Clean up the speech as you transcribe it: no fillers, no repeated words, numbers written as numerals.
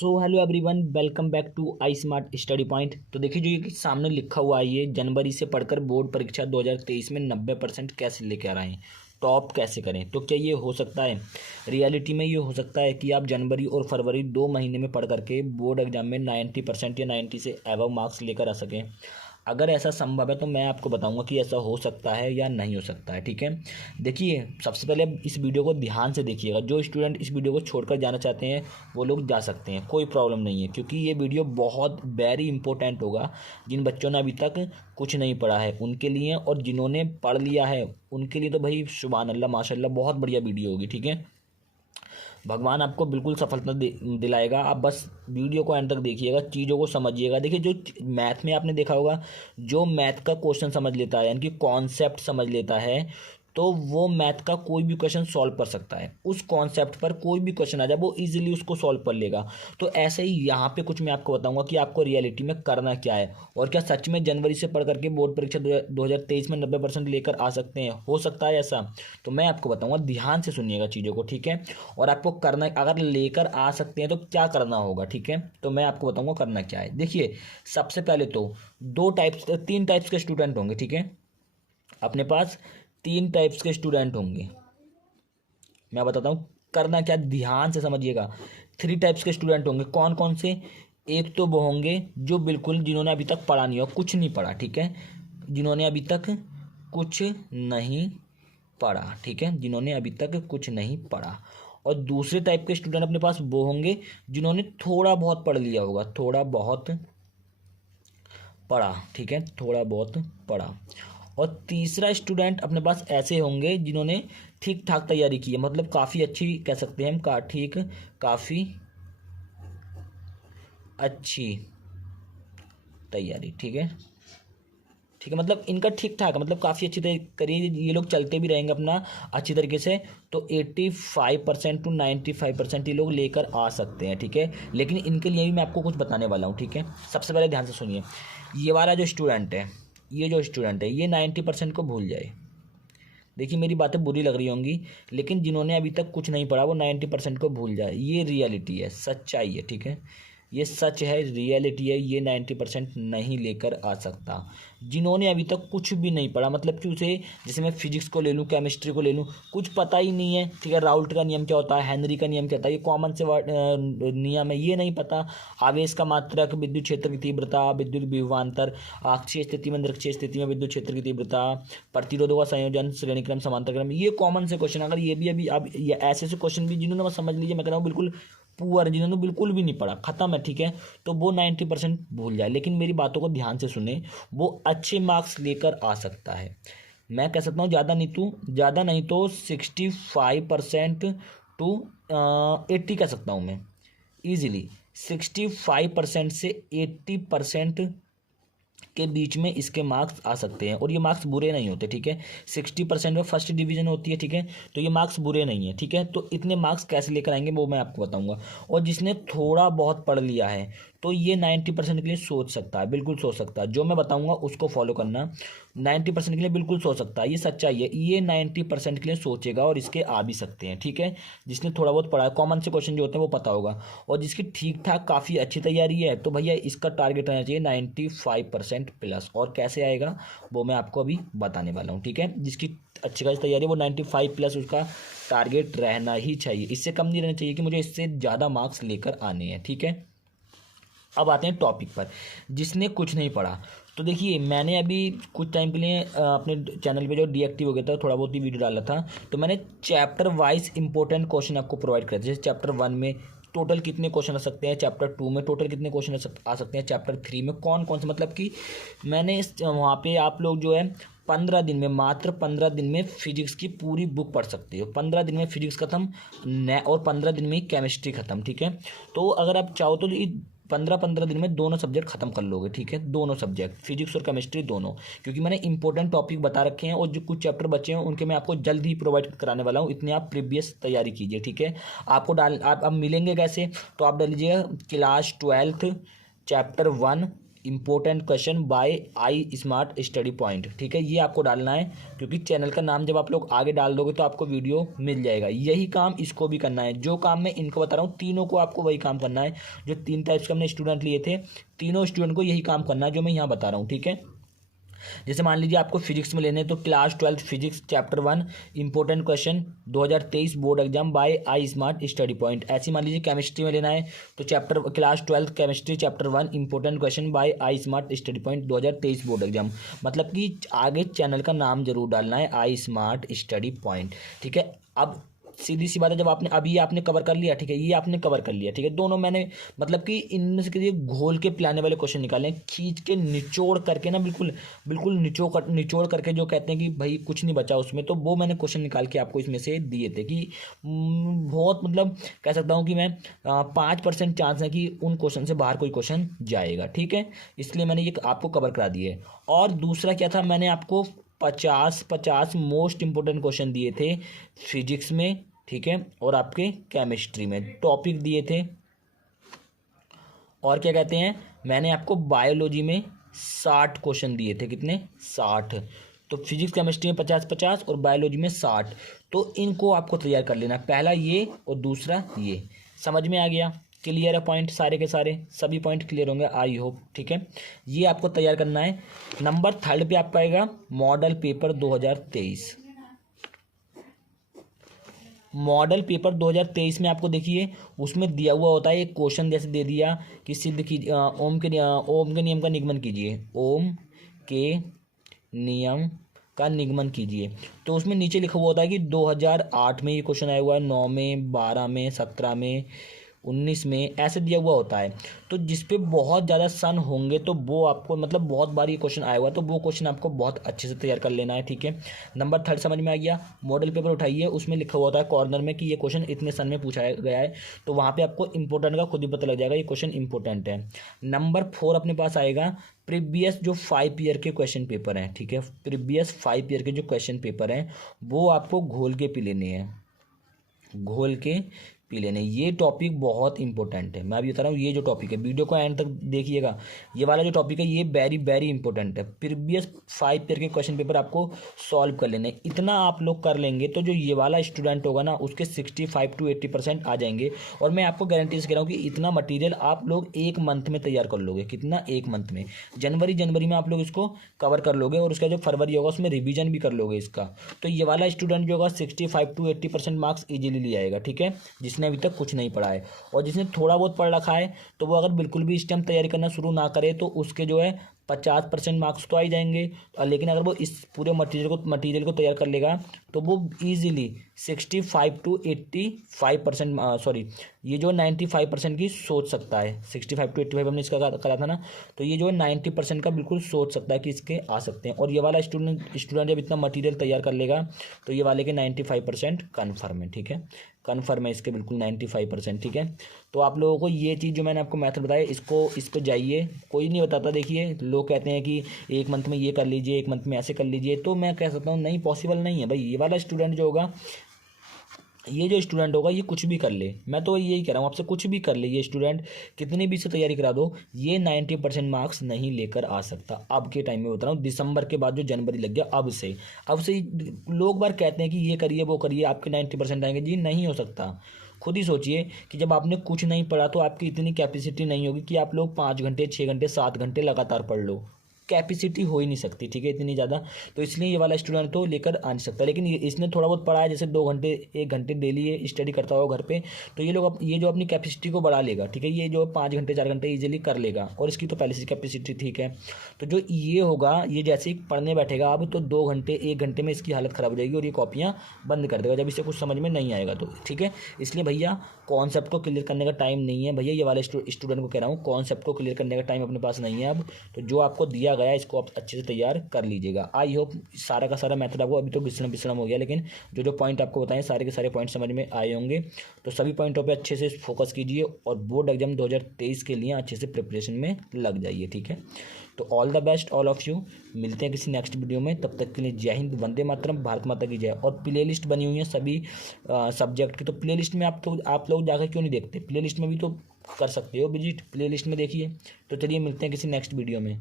So hello everyone, welcome back to I smart study point. तो देखिए, जो ये सामने लिखा हुआ है, ये जनवरी से पढ़कर बोर्ड परीक्षा 2023 में 90% कैसे लेके आ रहे हैं, टॉप कैसे करें। तो क्या ये हो सकता है? रियलिटी में ये हो सकता है कि आप जनवरी और फरवरी 2 महीने में पढ़ करके बोर्ड एग्जाम में 90% या 90 से एबव मार्क्स लेकर आ सकें? अगर ऐसा संभव है तो मैं आपको बताऊंगा कि ऐसा हो सकता है या नहीं हो सकता है। ठीक है, देखिए, सबसे पहले अब इस वीडियो को ध्यान से देखिएगा। जो स्टूडेंट इस वीडियो को छोड़कर जाना चाहते हैं वो लोग जा सकते हैं, कोई प्रॉब्लम नहीं है, क्योंकि ये वीडियो बहुत वेरी इंपॉर्टेंट होगा। जिन बच्चों ने अभी तक कुछ नहीं पढ़ा है उनके लिए, और जिन्होंने पढ़ लिया है उनके लिए तो भाई सुभान अल्लाह माशाल्लाह बहुत बढ़िया वीडियो होगी। ठीक है, भगवान आपको बिल्कुल सफलता दिलाएगा। आप बस वीडियो को एंड तक देखिएगा, चीज़ों को समझिएगा। देखिए, जो मैथ में आपने देखा होगा, जो मैथ का क्वेश्चन समझ लेता है, यानी कि कॉन्सेप्ट समझ लेता है, तो वो मैथ का कोई भी क्वेश्चन सॉल्व कर सकता है। उस कॉन्सेप्ट पर कोई भी क्वेश्चन आ जाए वो इजीली उसको सॉल्व कर लेगा। तो ऐसे ही यहाँ पे कुछ मैं आपको बताऊंगा कि आपको रियलिटी में करना क्या है, और क्या सच में जनवरी से पढ़ करके बोर्ड परीक्षा 2023 में 90% लेकर आ सकते हैं। हो सकता है ऐसा, तो मैं आपको बताऊंगा, ध्यान से सुनिएगा चीज़ों को। ठीक है, और आपको करना, अगर लेकर आ सकते हैं तो क्या करना होगा। ठीक है, तो मैं आपको बताऊंगा करना क्या है। देखिए, सबसे पहले तो 3 टाइप्स के स्टूडेंट होंगे। ठीक है, अपने पास 3 टाइप्स के स्टूडेंट होंगे। मैं बताता हूँ करना क्या, ध्यान से समझिएगा। 3 टाइप्स के स्टूडेंट होंगे। कौन कौन से? एक तो वो होंगे जो बिल्कुल, जिन्होंने अभी तक पढ़ा नहीं हो, कुछ नहीं पढ़ा। ठीक है, जिन्होंने अभी तक कुछ नहीं पढ़ा। ठीक है, जिन्होंने अभी तक कुछ नहीं पढ़ा। और दूसरे टाइप के स्टूडेंट अपने पास वो होंगे जिन्होंने थोड़ा बहुत पढ़ लिया होगा, थोड़ा बहुत पढ़ा। ठीक है, थोड़ा बहुत पढ़ा। और तीसरा स्टूडेंट अपने पास ऐसे होंगे जिन्होंने ठीक ठाक तैयारी की है, मतलब काफ़ी अच्छी कह सकते हैं हम, काफ़ी अच्छी तैयारी। ठीक है, ठीक है, मतलब इनका ठीक ठाक है, मतलब काफ़ी अच्छी तैयारी, ये लोग चलते भी रहेंगे अपना अच्छी तरीके से। तो 85% टू 95% ये लोग लेकर आ सकते हैं। ठीक है, लेकिन इनके लिए भी मैं आपको कुछ बताने वाला हूँ। ठीक है, सबसे पहले ध्यान से सुनिए। ये वाला जो स्टूडेंट है, ये 90% को भूल जाए। देखिए, मेरी बातें बुरी लग रही होंगी, लेकिन जिन्होंने अभी तक कुछ नहीं पढ़ा वो 90% को भूल जाए। ये रियलिटी है, सच्चाई है। ठीक है, ये सच है, रियलिटी है। ये 90% नहीं लेकर आ सकता। जिन्होंने अभी तक कुछ भी नहीं पढ़ा, मतलब कि उसे, जैसे मैं फिजिक्स को ले लूँ, केमिस्ट्री को ले लूँ, कुछ पता ही नहीं है। ठीक है, राउल्ट का नियम क्या होता है, हेनरी का नियम क्या होता है, ये कॉमन से नियम है, ये नहीं पता। आवेश का मात्रक, विद्युत क्षेत्र की तीव्रता, विद्युत विभवांतर, अक्षीय स्थिति में, निरक्षीय स्थिति में विद्युत क्षेत्र की तीव्रता, प्रतिरोधों का संयोजन, श्रेणी क्रम, समांतर क्रम, ये कॉमन से क्वेश्चन। अगर ये भी अभी अब ये ऐसे क्वेश्चन भी जिन्होंने, बस समझ लीजिए, मैं कह रहा हूँ बिल्कुल पुअर, जिन्होंने बिल्कुल भी नहीं पढ़ा, खत्म है। ठीक है, तो वो 90% भूल जाए, लेकिन मेरी बातों को ध्यान से सुने, वो अच्छे मार्क्स लेकर आ सकता है। मैं कह सकता हूँ ज़्यादा नहीं तो 65% टू 80 कह सकता हूँ मैं, ईजिली 65% से 80% के बीच में इसके मार्क्स आ सकते हैं, और ये मार्क्स बुरे नहीं होते। ठीक है, 60% में फर्स्ट डिवीजन होती है। ठीक है, तो ये मार्क्स बुरे नहीं है। ठीक है, तो इतने मार्क्स कैसे लेकर आएंगे वो मैं आपको बताऊंगा। और जिसने थोड़ा बहुत पढ़ लिया है तो ये 90% के लिए सोच सकता है, बिल्कुल सोच सकता है। जो मैं बताऊंगा उसको फॉलो करना। 90% के लिए बिल्कुल सोच सकता है, ये सच्चाई है। ये 90% के लिए सोचेगा और इसके आ भी सकते हैं। ठीक है, जिसने थोड़ा बहुत पढ़ा है, कॉमन से क्वेश्चन जो होते हैं वो पता होगा, और जिसकी ठीक ठाक काफ़ी अच्छी तैयारी है, तो भैया इसका टारगेट रहना चाहिए 95% प्लस। और कैसे आएगा वो मैं आपको अभी बताने वाला हूँ। ठीक है, जिसकी अच्छी खासी तैयारी है वो 95 प्लस उसका टारगेट रहना ही चाहिए, इससे कम नहीं रहना चाहिए कि मुझे इससे ज़्यादा मार्क्स लेकर आने हैं। ठीक है, अब आते हैं टॉपिक पर, जिसने कुछ नहीं पढ़ा। तो देखिए, मैंने अभी कुछ टाइम के लिए अपने चैनल पे जो डीएक्टिव हो गया था, थोड़ा बहुत ही वीडियो डाला था, तो मैंने चैप्टर वाइज इंपॉर्टेंट क्वेश्चन आपको प्रोवाइड कर दिया। जैसे चैप्टर 1 में टोटल कितने क्वेश्चन आ सकते हैं, चैप्टर 2 में टोटल कितने क्वेश्चन आ सकते हैं, चैप्टर 3 में कौन कौन से, मतलब कि मैंने वहाँ पे आप लोग जो है 15 दिन में, मात्र 15 दिन में फिजिक्स की पूरी बुक पढ़ सकते हो। 15 दिन में फिजिक्स खत्म, और 15 दिन में ही केमिस्ट्री खत्म। ठीक है, तो अगर आप चाहो तो 15-15 दिन में दोनों सब्जेक्ट खत्म कर लोगे। ठीक है, दोनों सब्जेक्ट, फिजिक्स और केमिस्ट्री दोनों, क्योंकि मैंने इंपॉर्टेंट टॉपिक बता रखे हैं, और जो कुछ चैप्टर बचे हैं उनके मैं आपको जल्द ही प्रोवाइड कराने वाला हूँ। इतने आप प्रीवियस तैयारी कीजिए। ठीक है, आपको आप मिलेंगे कैसे, तो आप डाल लीजिएगा class 12 chapter 1 important question by I smart study point, ठीक है। ये आपको डालना है, क्योंकि चैनल का नाम जब आप लोग आगे डाल दोगे तो आपको वीडियो मिल जाएगा। यही काम इसको भी करना है, जो काम मैं इनको बता रहा हूँ तीनों को आपको वही काम करना है। जो 3 टाइप्स के हमने स्टूडेंट लिए थे, तीनों स्टूडेंट को यही काम करना है जो मैं यहाँ बता रहा हूँ, ठीक है। जैसे मान लीजिए आपको फिजिक्स में लेने, तो class 12 physics chapter 1 important question 2023 board exam by I smart study point. ऐसे मान लीजिए केमिस्ट्री में लेना है, तो chapter class 12 chemistry chapter 1 important question by I smart study point 2023 board exam. मतलब कि आगे चैनल का नाम जरूर डालना है, आई स्मार्ट स्टडी पॉइंट, ठीक है। अब सीधी सी बात है, जब आपने अभी आपने कवर कर लिया, ठीक है, ये आपने कवर कर लिया, ठीक है, दोनों मैंने मतलब कि इनमें से किसी घोल के पिलाने वाले क्वेश्चन निकाले हैं, खींच के निचोड़ करके ना, बिल्कुल बिल्कुल निचोड़ करके, जो कहते हैं कि भाई कुछ नहीं बचा उसमें, तो वो मैंने क्वेश्चन निकाल के आपको इसमें से दिए थे कि बहुत मतलब कह सकता हूँ कि मैं 5% चांस है कि उन क्वेश्चन से बाहर कोई क्वेश्चन जाएगा, ठीक है। इसलिए मैंने ये आपको कवर करा दिए। और दूसरा क्या था, मैंने आपको 50 मोस्ट इंपोर्टेंट क्वेश्चन दिए थे फिजिक्स में, ठीक है, और आपके केमिस्ट्री में टॉपिक दिए थे। और क्या कहते हैं, मैंने आपको बायोलॉजी में 60 क्वेश्चन दिए थे, कितने 60। तो फिजिक्स केमिस्ट्री में 50 और बायोलॉजी में 60। तो इनको आपको तैयार कर लेना, पहला ये और दूसरा ये। समझ में आ गया, क्लियर है पॉइंट, सारे के सारे सभी पॉइंट क्लियर होंगे आई होप, ठीक है। ये आपको तैयार करना है। नंबर 3 पे आपका आएगा मॉडल पेपर 2023। मॉडल पेपर 2023 में आपको देखिए उसमें दिया हुआ होता है एक क्वेश्चन, जैसे दे दिया कि सिद्ध कीजिए ओम के नियम का निगमन कीजिए, ओम के नियम का निगमन कीजिए। तो उसमें नीचे लिखा हुआ होता है कि 2008 में ये क्वेश्चन आया हुआ है, 9 में, 12 में, 17 में, 19 में, ऐसे दिया हुआ होता है। तो जिस पे बहुत ज़्यादा सन होंगे तो वो आपको मतलब बहुत बार ये क्वेश्चन आया हुआ है, तो वो क्वेश्चन आपको बहुत अच्छे से तैयार कर लेना है, ठीक है। नंबर 3 समझ में आ गया। मॉडल पेपर उठाइए, उसमें लिखा हुआ होता है कॉर्नर में कि ये क्वेश्चन इतने सन में पूछा गया है, तो वहाँ पे आपको इंपॉर्टेंट का खुद ही पता लग जाएगा ये क्वेश्चन इंपॉर्टेंट है। नंबर 4 अपने पास आएगा प्रीवियस जो 5 ईयर के क्वेश्चन पेपर हैं, ठीक है। प्रीवियस 5 ईयर के जो क्वेश्चन पेपर हैं वो आपको घोल के पी लेने हैं, घोल के पी लेने। ये टॉपिक बहुत इंपॉर्टेंट है, मैं अभी बता रहा हूँ। ये जो टॉपिक है, वीडियो को एंड तक देखिएगा, ये वाला जो टॉपिक है ये वेरी वेरी इंपॉर्टेंट है। प्रीवियस 5 ईयर के क्वेश्चन पेपर आपको सॉल्व कर लेने। इतना आप लोग कर लेंगे तो जो ये वाला स्टूडेंट होगा ना, उसके 65 to 80% आ जाएंगे। और मैं आपको गारंटी से कह रहा हूँ कि इतना मटीरियल आप लोग 1 मंथ में तैयार कर लोगे। कितना, 1 मंथ में, जनवरी में आप लोग इसको कवर कर लोगे, और उसका जो फरवरी होगा उसमें रिविजन भी कर लोगे इसका। तो ये वाला स्टूडेंट जो होगा 65 to 80% मार्क्स इजीली ले आएगा, ठीक है, जिसने अभी तक कुछ नहीं पढ़ा है। और जिसने थोड़ा बहुत पढ़ रखा है तो वो अगर बिल्कुल भी इस टाइम तैयारी करना शुरू ना करे तो उसके जो है 50% मार्क्स तो आ ही जाएंगे। लेकिन अगर वो इस पूरे मटेरियल को तैयार कर लेगा तो वो इजीली 65 to 85% सॉरी, ये जो 95% की सोच सकता है। 65 to 85 हमने इसका करा था ना, तो ये जो है 90% का बिल्कुल सोच सकता है कि इसके आ सकते हैं। और ये वाला स्टूडेंट जब इतना मटेरियल तैयार कर लेगा तो ये वाले के 95% कन्फर्म है, ठीक है, कन्फर्म है इसके बिल्कुल 95%, ठीक है। तो आप लोगों को ये चीज़ जो मैंने आपको मेथड बताया, इस पर जाइए, कोई नहीं बताता। देखिए लोग कहते हैं कि 1 मंथ में ये कर लीजिए, 1 मंथ में ऐसे कर लीजिए, तो मैं कह सकता हूँ नहीं, पॉसिबल नहीं है भाई। ये वाला स्टूडेंट जो होगा, ये जो स्टूडेंट होगा ये कुछ भी कर ले, मैं तो यही कह रहा हूँ आपसे, कुछ भी कर ले ये स्टूडेंट, कितनी भी से तैयारी करा दो, ये 90% मार्क्स नहीं लेकर आ सकता। अब के टाइम में बता रहा हूँ, दिसंबर के बाद जो जनवरी लग गया, अब से लोग बार कहते हैं कि ये करिए वो करिए आपके 90% आएंगे, जी नहीं हो सकता। खुद ही सोचिए कि जब आपने कुछ नहीं पढ़ा तो आपकी इतनी कैपेसिटी नहीं होगी कि आप लोग 5 घंटे 6 घंटे 7 घंटे लगातार पढ़ लो, कैपेसिटी हो ही नहीं सकती, ठीक है, इतनी ज़्यादा। तो इसलिए ये वाला स्टूडेंट तो लेकर आ नहीं सकता। लेकिन इसने थोड़ा बहुत पढ़ा है, जैसे 2 घंटे 1 घंटे डेली ये स्टडी करता होगा घर पे, तो ये लोग ये जो अपनी कैपेसिटी को बढ़ा लेगा, ठीक है, ये जो 5 घंटे 4 घंटे ईजिली कर लेगा, और इसकी तो पहले से कैपेसिटी ठीक है। तो जो ये होगा, ये जैसे ही पढ़ने बैठेगा अब, तो 2 घंटे 1 घंटे में इसकी हालत ख़राब हो जाएगी और ये कॉपियाँ बंद कर देगा जब इसे कुछ समझ में नहीं आएगा तो, ठीक है। इसलिए भैया कॉन्सेप्ट को क्लियर करने का टाइम नहीं है भैया, ये वाले स्टूडेंट को कह रहा हूँ, कॉन्सेप्ट को क्लियर करने का टाइम अपने पास नहीं है अब। तो जो आपको दिया गया है इसको आप अच्छे से तैयार कर लीजिएगा। आई होप सारा का सारा मेथड आपको, अभी तो विश्रम हो गया, लेकिन जो पॉइंट आपको बताएं सारे के सारे पॉइंट समझ में आए होंगे। तो सभी पॉइंटों पे अच्छे से फोकस कीजिए और बोर्ड एग्जाम 2023 के लिए अच्छे से प्रिपरेशन में लग जाइए, ठीक है। तो all the best all of you, मिलते हैं किसी नेक्स्ट वीडियो में, तब तक के लिए जय हिंद, वंदे मातरम, भारत माता की जय। और प्ले लिस्ट बनी हुई है सभी सब्जेक्ट की, तो प्ले लिस्ट में आप लोग जाकर क्यों नहीं देखते, प्ले लिस्ट में भी तो कर सकते हो विजिट, प्लेलिस्ट में देखिए। तो चलिए मिलते हैं किसी नेक्स्ट वीडियो में।